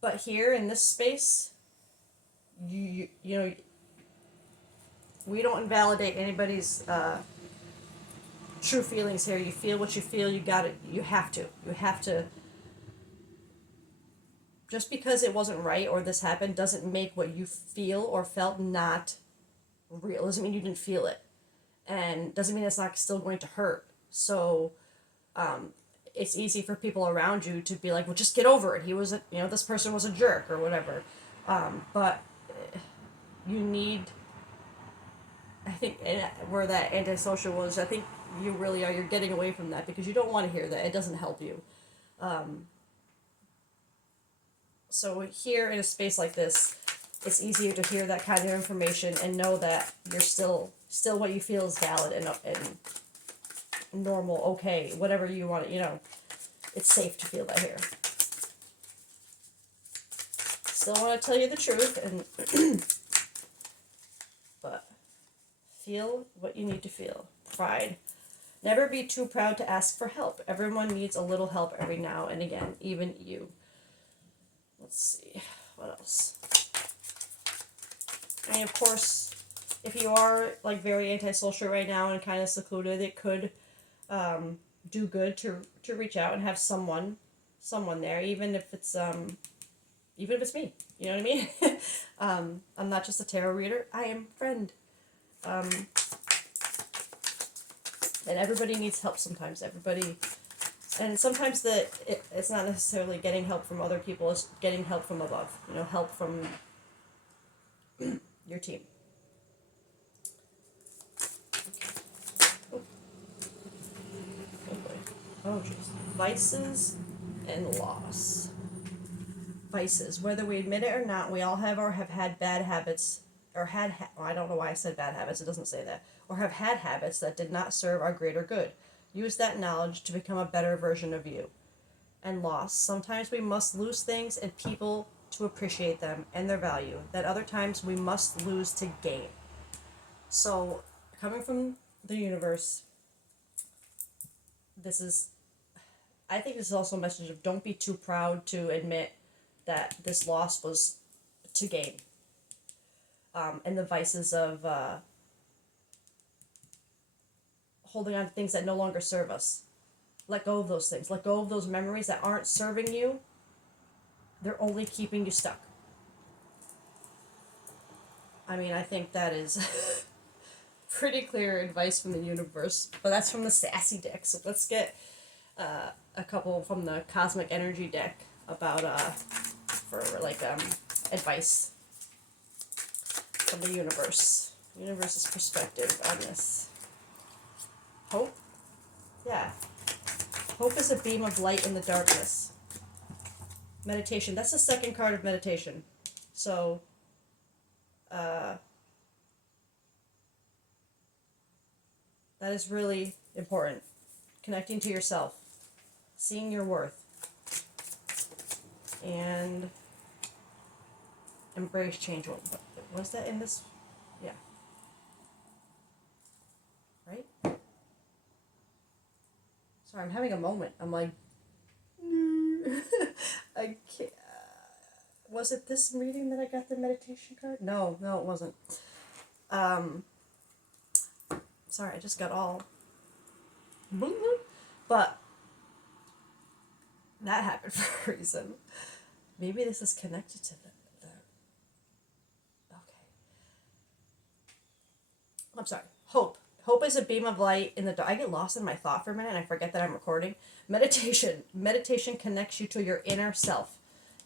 But here in this space, you know, we don't invalidate anybody's true feelings here. You feel what you feel. You got it. You have to. Just because it wasn't right or this happened doesn't make what you feel or felt not real. Doesn't mean you didn't feel it, and doesn't mean it's not still going to hurt. So, it's easy for people around you to be like, well, just get over it. This person was a jerk or whatever. But you need, I think, where that antisocial was, I think you really are, you're getting away from that because you don't want to hear that. It doesn't help you. So here in a space like this, it's easier to hear that kind of information and know that you're still what you feel is valid and normal, okay, whatever you want, it's safe to feel that here. Still want to tell you the truth, and but feel what you need to feel. Pride. Never be too proud to ask for help. Everyone needs a little help every now and again, even you. Let's see, what else? I mean, of course, if you are like very antisocial right now and kind of secluded, it could do good to reach out and have someone there, even if it's me. You know what I mean? I'm not just a tarot reader. I am a friend. And everybody needs help sometimes. Everybody And sometimes it's not necessarily getting help from other people, it's getting help from above, help from your team. Oh, oh boy. Oh jeez. Vices and loss. Vices, whether we admit it or not, we all have or have had bad habits, or well, I don't know why I said bad habits, it doesn't say that, or have had habits that did not serve our greater good. Use that knowledge to become a better version of you. And loss, sometimes we must lose things and people to appreciate them and their value, that other times we must lose to gain. So, coming from the universe, I think this is also a message of don't be too proud to admit that this loss was to gain. And the vices of holding on to things that no longer serve us. Let go of those things. Let go of those memories that aren't serving you. They're only keeping you stuck. I mean, I think that is pretty clear advice from the universe. But that's from the Sassy deck. So let's get a couple from the Cosmic Energy deck about advice from the universe. Universe's perspective on this. Hope? Yeah. Hope is a beam of light in the darkness. Meditation. That's the second card of meditation. So, that is really important. Connecting to yourself. Seeing your worth. And embrace change. Was that in this? Yeah. Right? Sorry, I'm having a moment. I'm like, I can't. Was it this reading that I got the meditation card? No, it wasn't. Sorry, I just got all. But that happened for a reason. Maybe this is connected to the okay. I'm sorry. Hope. Hope is a beam of light in the dark. I get lost in my thought for a minute and I forget that I'm recording. Meditation. Meditation connects you to your inner self.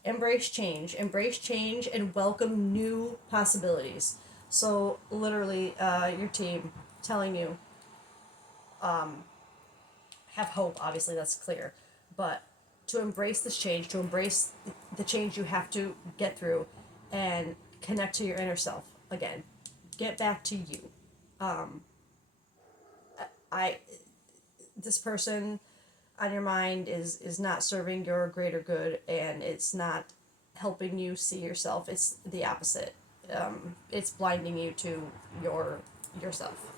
Embrace change. Embrace change and welcome new possibilities. So literally, your team telling you, have hope. Obviously, that's clear. But to embrace this change, to embrace the change you have to get through, and connect to your inner self again. Get back to you. This person on your mind is not serving your greater good, and it's not helping you see yourself. It's the opposite. It's blinding you to yourself.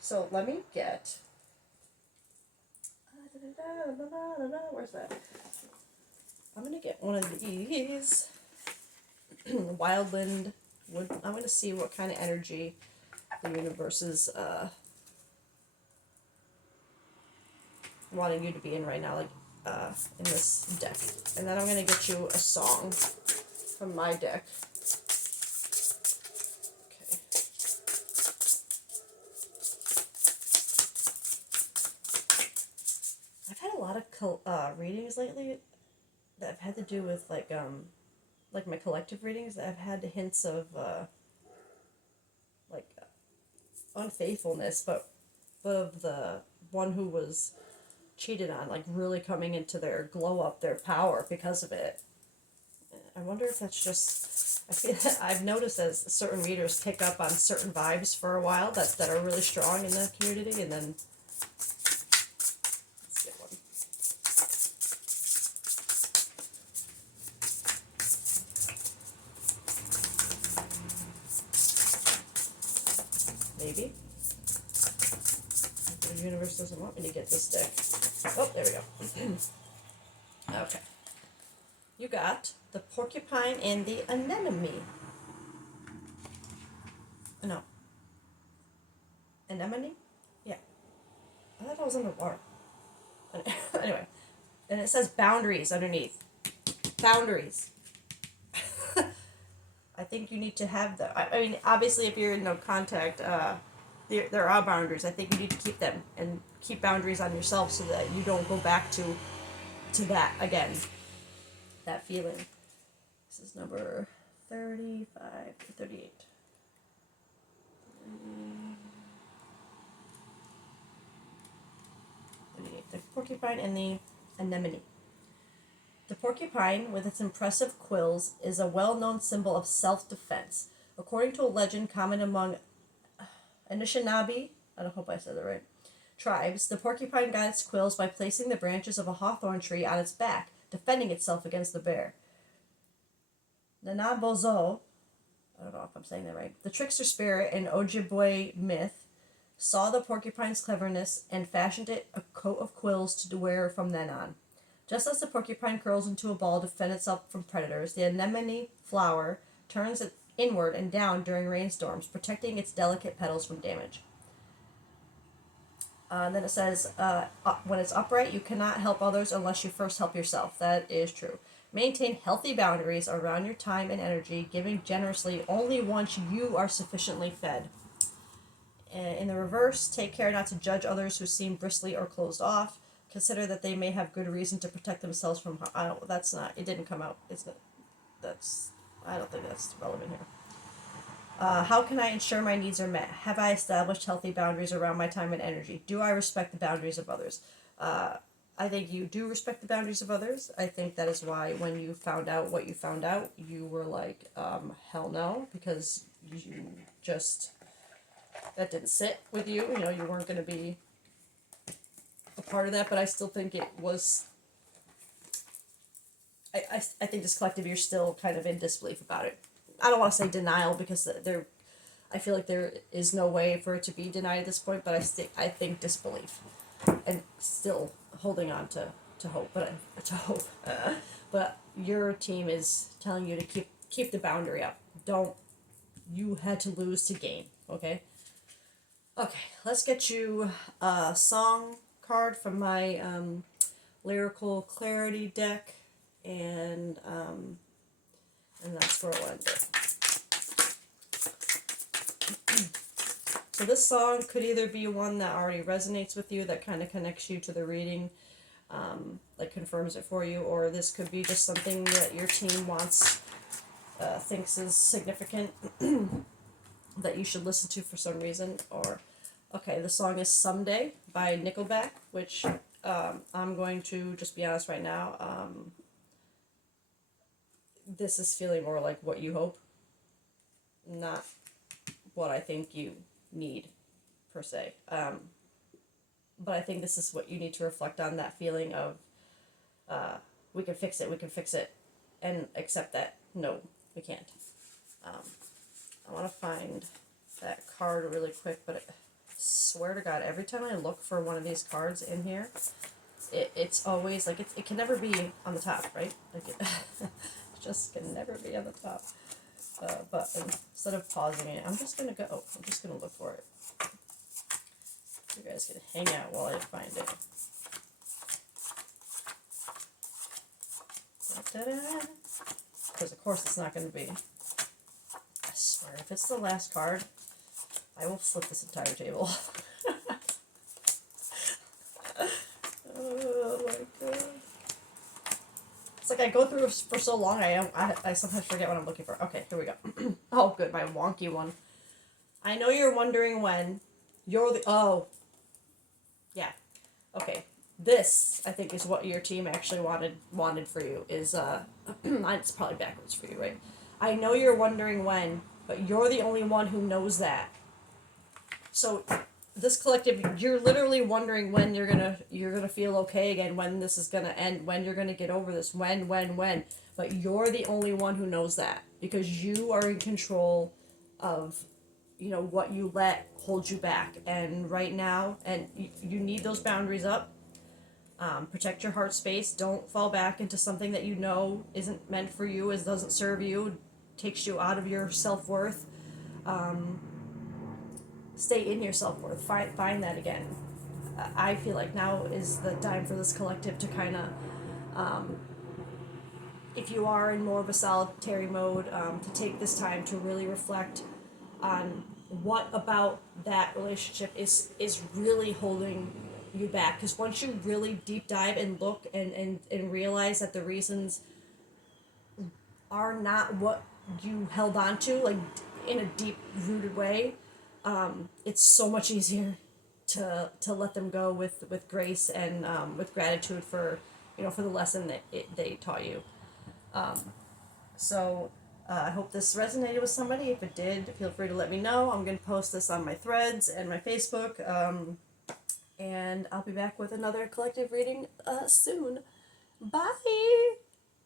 So let me get. Where's that? I'm gonna get one of these. Wildland wood. I'm gonna see what kind of energy the universe is wanting you to be in right now, like in this deck. And then I'm gonna get you a song from my deck. Okay. I've had a lot of readings lately that have had to do with like my collective readings that have had hints of unfaithfulness, but of the one who was cheated on, like really coming into their glow up, their power because of it. I wonder if that's just, I feel that I've noticed as certain readers pick up on certain vibes for a while that are really strong in the community, and then let's get one. Maybe. The universe doesn't want me to get this deck. Oh, there we go. Okay. You got the porcupine and the anemone. No. Anemone? Yeah. I thought I was underwater. Anyway. And it says boundaries underneath. Boundaries. I think you need to have that. I mean, obviously, if you're in no contact, there are boundaries. I think you need to keep them and keep boundaries on yourself so that you don't go back to that again. That feeling. This is number 35 to 38. The porcupine and the anemone. The porcupine, with its impressive quills, is a well-known symbol of self-defense. According to a legend common among Anishinaabe, I don't hope I said that right, tribes, the porcupine got its quills by placing the branches of a hawthorn tree on its back, defending itself against the bear. Nanabozo, I don't know if I'm saying that right, the trickster spirit in Ojibwe myth, saw the porcupine's cleverness and fashioned it a coat of quills to wear from then on. Just as the porcupine curls into a ball to defend itself from predators, the anemone flower turns it inward and down during rainstorms, protecting its delicate petals from damage. Then it says, when it's upright, you cannot help others unless you first help yourself. That is true. Maintain healthy boundaries around your time and energy, giving generously only once you are sufficiently fed. In the reverse, take care not to judge others who seem bristly or closed off. Consider that they may have good reason to protect themselves from harm. It didn't come out. I don't think that's relevant here. How can I ensure my needs are met? Have I established healthy boundaries around my time and energy? Do I respect the boundaries of others? I think you do respect the boundaries of others. I think that is why when you found out what you found out, you were like, hell no, because you just, that didn't sit with you. You know, you weren't going to be a part of that, but I still think it was, I think this collective, you're still kind of in disbelief about it. I don't want to say denial because I feel like there is no way for it to be denied at this point, but I think disbelief and still holding on to hope, but your team is telling you to keep the boundary up. You had to lose to gain, okay? Okay, let's get you a song card from my Lyrical Clarity deck, and that's where we'll end it. So this song could either be one that already resonates with you, that kind of connects you to the reading, like confirms it for you, or this could be just something that your team thinks is significant that you should listen to for some reason. Or, okay, the song is Someday by Nickelback, which I'm going to just be honest right now. This is feeling more like what you hope, not what I think you need, per se. But I think this is what you need to reflect on, that feeling of we can fix it, and accept that, no, we can't. I want to find that card really quick, but I swear to God, every time I look for one of these cards in here, it's always, like, it can never be on the top, right? Like, it just can never be on the top. But instead of pausing it, I'm just going to look for it. You guys can hang out while I find it. Because of course it's not going to be. I swear, if it's the last card, I will flip this entire table. Oh my god. It's like I go through for so long, I sometimes forget what I'm looking for. Okay, here we go. Oh, good, my wonky one. I know you're wondering when yeah. Okay. This, I think, is what your team actually wanted for you. Is it's probably backwards for you, right? I know you're wondering when, but you're the only one who knows that. So this collective, you're literally wondering when you're gonna feel okay again, when this is gonna end, when you're gonna get over this, when. But you're the only one who knows that, because you are in control of, what you let hold you back. And right now, and you need those boundaries up. Protect your heart space. Don't fall back into something that you know isn't meant for you, doesn't serve you, takes you out of your self-worth. Stay in your self-worth. Find that again. I feel like now is the time for this collective to kind of, if you are in more of a solitary mode, to take this time to really reflect on what about that relationship is really holding you back. Because once you really deep dive and look and realize that the reasons are not what you held on to, like in a deep rooted way, it's so much easier to let them go with grace and with gratitude for for the lesson that they taught you. So I hope this resonated with somebody. If it did, feel free to let me know. I'm going to post this on my threads and my Facebook. And I'll be back with another collective reading soon. Bye!